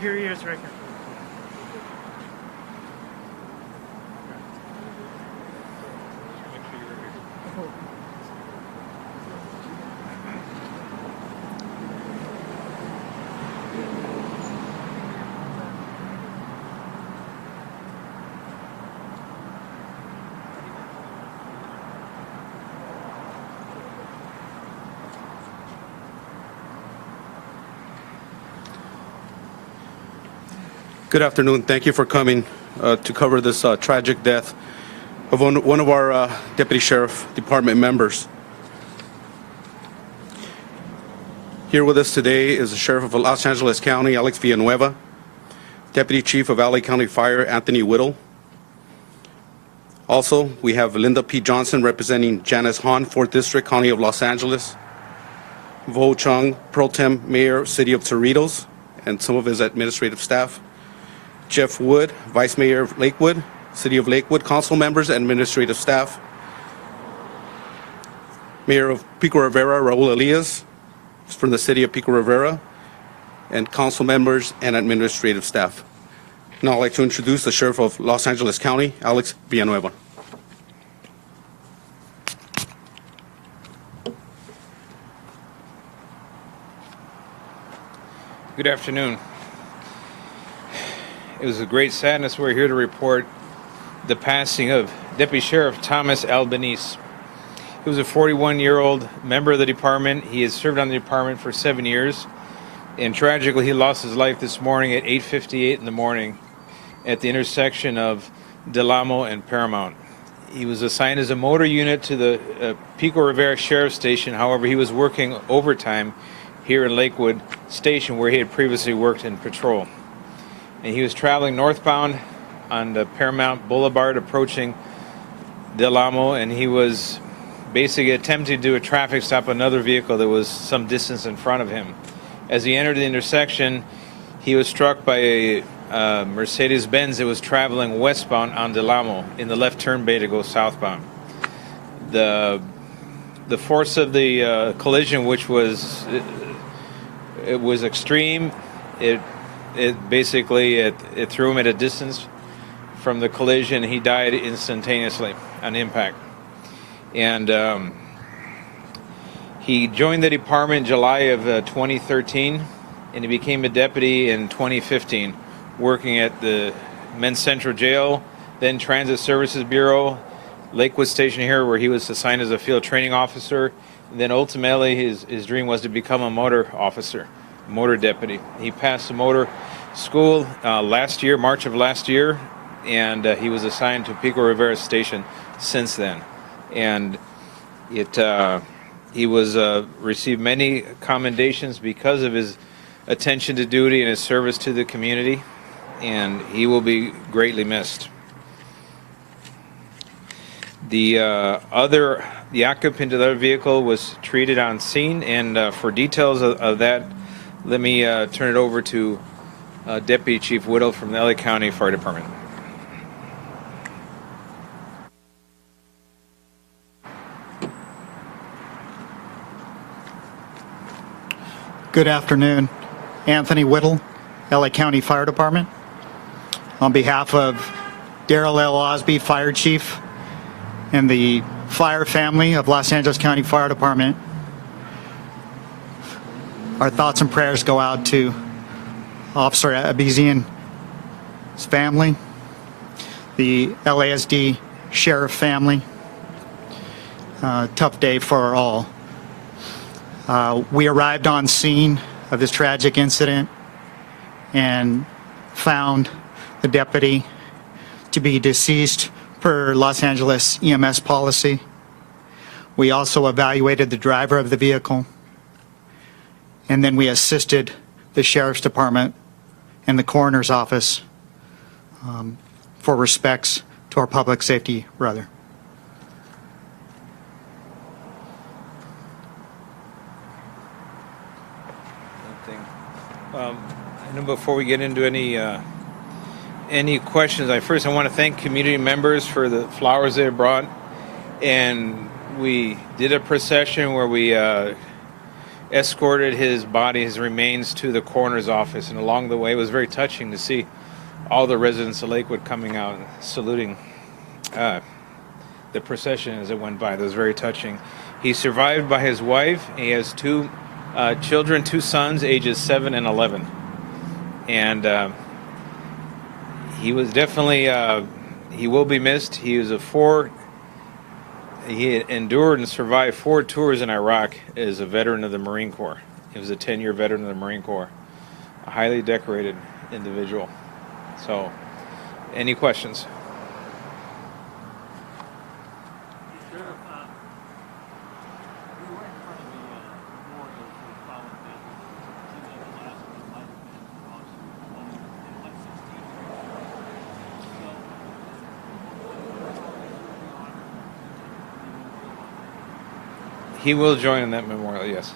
Here he is, right here. Good afternoon. Thank you for coming to cover this tragic death of one of our Deputy Sheriff Department members. Here with us today is the Sheriff of Los Angeles County, Alex Villanueva, Deputy Chief of LA County Fire, Anthony Whittle. Also, we have Linda P. Johnson representing Janice Hahn, 4th District, County of Los Angeles. Vo Chung, Pro Tem Mayor, City of Cerritos, and some of his administrative staff. Jeff Wood, Vice Mayor of Lakewood, City of Lakewood, council members and administrative staff. Mayor of Pico Rivera, Raul Elias, from the City of Pico Rivera, and council members and administrative staff. Now I'd like to introduce the Sheriff of Los Angeles County, Alex Villanueva. Good afternoon. It was a great sadness. We're here to report the passing of Deputy Sheriff Thomas Albanese. He was a 41-year-old member of the department. He has served on the department for 7 years. And tragically, he lost his life this morning at 8:58 in the morning at the intersection of Del Amo and Paramount. He was assigned as a motor unit to the Pico Rivera Sheriff's Station. However, he was working overtime here in Lakewood Station, where he had previously worked in patrol. And he was traveling northbound on the Paramount Boulevard approaching Del Amo, and he was basically attempting to do a traffic stop on another vehicle that was some distance in front of him. As he entered the intersection, he was struck by a Mercedes-Benz that was traveling westbound on Del Amo in the left turn bay to go southbound. The force of the collision, which was it was extreme. It basically threw him at a distance from the collision. He died instantaneously on impact. And he joined the department in July of 2013, and he became a deputy in 2015, working at the Men's Central Jail, then Transit Services Bureau, Lakewood Station here, where he was assigned as a field training officer. And then ultimately his dream was to become a motor officer, motor deputy. He passed the motor school last year, March of last year, and he was assigned to Pico Rivera Station since then. And he was received many commendations because of his attention to duty and his service to the community, and he will be greatly missed. The occupant of the other vehicle was treated on scene, and for details of that, let me turn it over to Deputy Chief Whittle from the LA County Fire Department. Good afternoon. Anthony Whittle, LA County Fire Department. On behalf of Daryl L. Osby, Fire Chief, and the fire family of Los Angeles County Fire Department, our thoughts and prayers go out to Officer Abizian's family, the LASD Sheriff family. Tough day for all. We arrived on scene of this tragic incident and found the deputy to be deceased per Los Angeles EMS policy. We also evaluated the driver of the vehicle, and then we assisted the Sheriff's Department and the Coroner's Office for respects to our public safety brother. I know before we get into any questions, I want to thank community members for the flowers they brought, and we did a procession where we escorted his body, his remains, to the coroner's office. And along the way, it was very touching to see all the residents of Lakewood coming out and saluting the procession as it went by. That was very touching. He's survived by his wife. He has two children, two sons, ages 7 and 11. And he was definitely, he will be missed. He endured and survived 4 tours in Iraq as a veteran of the Marine Corps. He was a 10-year veteran of the Marine Corps, a highly decorated individual. So, any questions? He will join in that memorial, yes.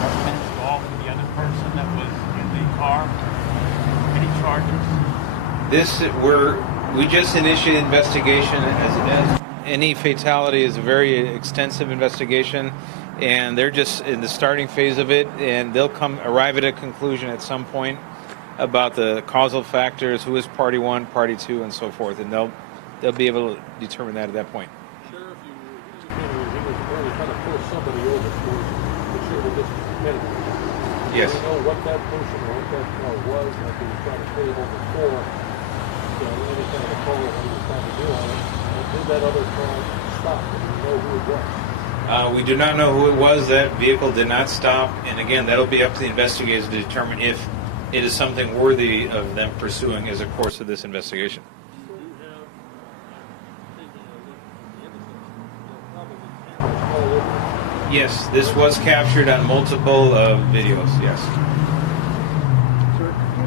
Government involved in the other person that was in the car? Any charges? We just initiated investigation. As any fatality is a very extensive investigation, and they're just in the starting phase of it, and they'll arrive at a conclusion at some point about the causal factors, who is party 1, party 2, and so forth, and they'll be able to determine that at that point. Sheriff, you indicated he was really trying to pull somebody over towards the sheriff of this medical. Yes. Do you know what that person or what that car was, like he was trying to pull him over for, any kind of a call that he was trying to do on it? And did that other car stop? Do you know who it was? We do not know who it was. That vehicle did not stop, and again, that'll be up to the investigators to determine if it is something worthy of them pursuing as a course of this investigation. Yes, this was captured on multiple videos, yes. Sir, could you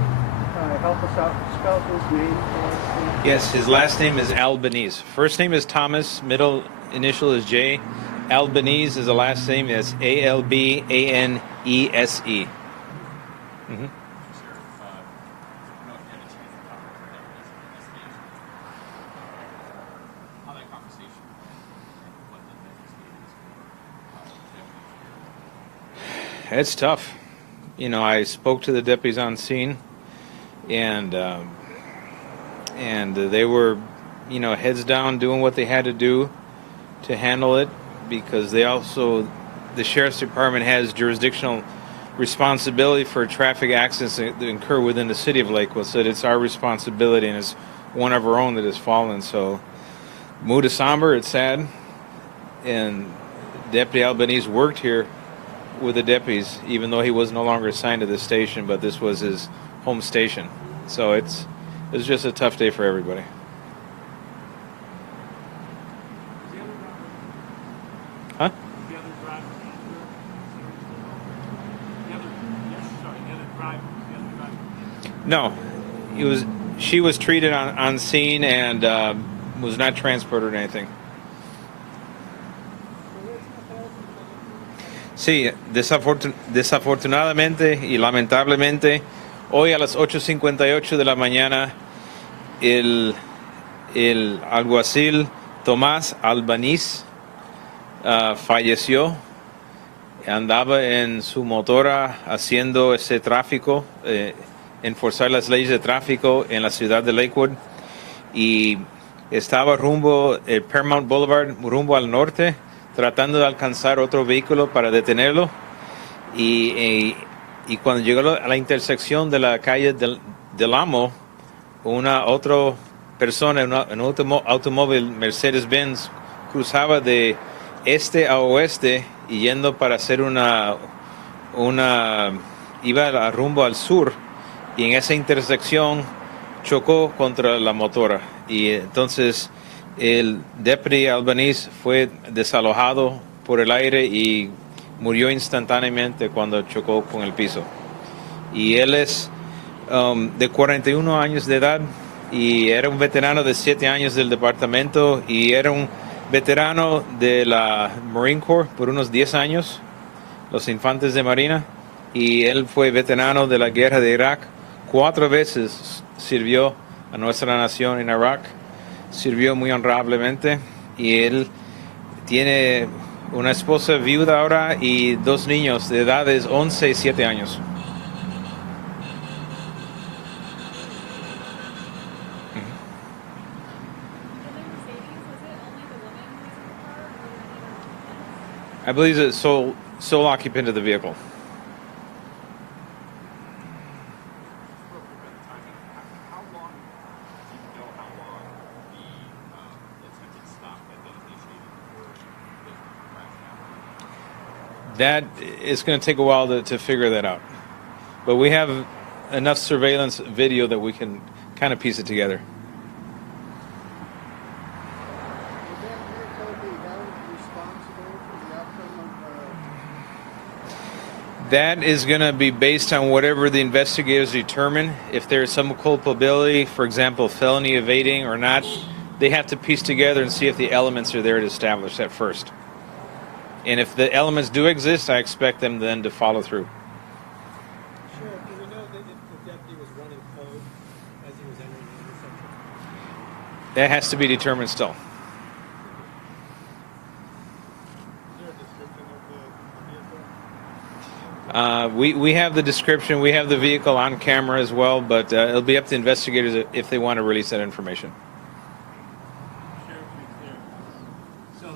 help us out? Spell his name for us, please? Yes, his last name is Albanese. First name is Thomas, middle initial is J. Albanese is the last name. That's Albanese. Mm-hmm. It's tough. You know, I spoke to the deputies on scene, and they were, you know, heads down doing what they had to do to handle it, because the sheriff's department has jurisdictional responsibility for traffic accidents that incur within the city of Lakewood. So it's our responsibility, and it's one of our own that has fallen. So mood is somber, it's sad, and Deputy Albanese worked here with the deputies, even though he was no longer assigned to this station, but this was his home station. So it was just a tough day for everybody. Huh? The other driver, the other driver. No, she was treated on scene and was not transported or anything. Sí, desafortunadamente y lamentablemente, hoy a las 8:58 de la mañana, el alguacil Tomás Albanese falleció. Andaba en su motora haciendo ese tráfico, enforzar las leyes de tráfico en la ciudad de Lakewood, y estaba rumbo el Paramount Boulevard, rumbo al norte, tratando de alcanzar otro vehículo para detenerlo, y cuando llegó a la intersección de la calle del Amo, otra persona en un automóvil Mercedes-Benz cruzaba de este a oeste y yendo para hacer iba rumbo al sur, y en esa intersección chocó contra la motora, y entonces el deputy Albanese fue desalojado por el aire y murió instantáneamente cuando chocó con el piso. Y él es de 41 años de edad y era un veterano de 7 años del departamento, y era un veterano de la Marine Corps por unos 10 años, los infantes de Marina, y él fue veterano de la guerra de Irak. 4 veces sirvió a nuestra nación en Irak. sirvió muy honrablemente y él tiene una esposa viuda ahora y dos niños de edades 11 y 7 años. I believe it's sole occupant of the vehicle. How long do you know how long the attempted stop had been initiated before the crash happened? That is going to take a while to figure that out. But we have enough surveillance video that we can kind of piece it together. Is that vehicle be held responsible for the outcome of That is going to be based on whatever the investigators determine. If there's some culpability, for example, felony evading or not, they have to piece together and see if the elements are there to establish that first. And if the elements do exist, I expect them then to follow through. Sheriff, do we know that if the deputy was running code as he was entering the intersection? That has to be determined still. Is there a description of the vehicle? We have the description, we have the vehicle on camera as well, but it'll be up to investigators if they want to release that information. Sheriff, to be clear, so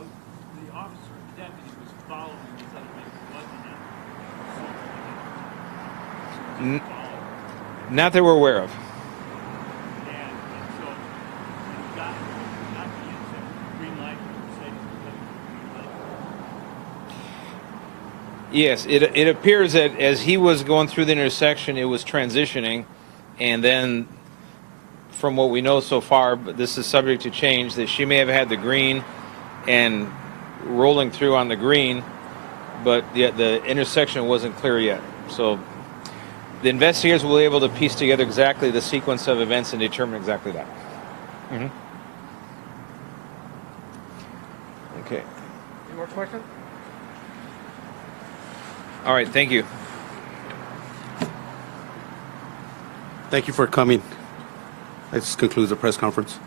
the officer, the deputy, was following these other vehicles, wasn't it? Not that we're aware of. And so when he got to the intersection, green light, Mercedes was green light. Yes, it appears that as he was going through the intersection, it was transitioning, and then from what we know so far, but this is subject to change, that she may have had the green and rolling through on the green, but the intersection wasn't clear yet. So the investigators will be able to piece together exactly the sequence of events and determine exactly that. Okay. Any more questions? All right, thank you. Thank you for coming. This concludes the press conference.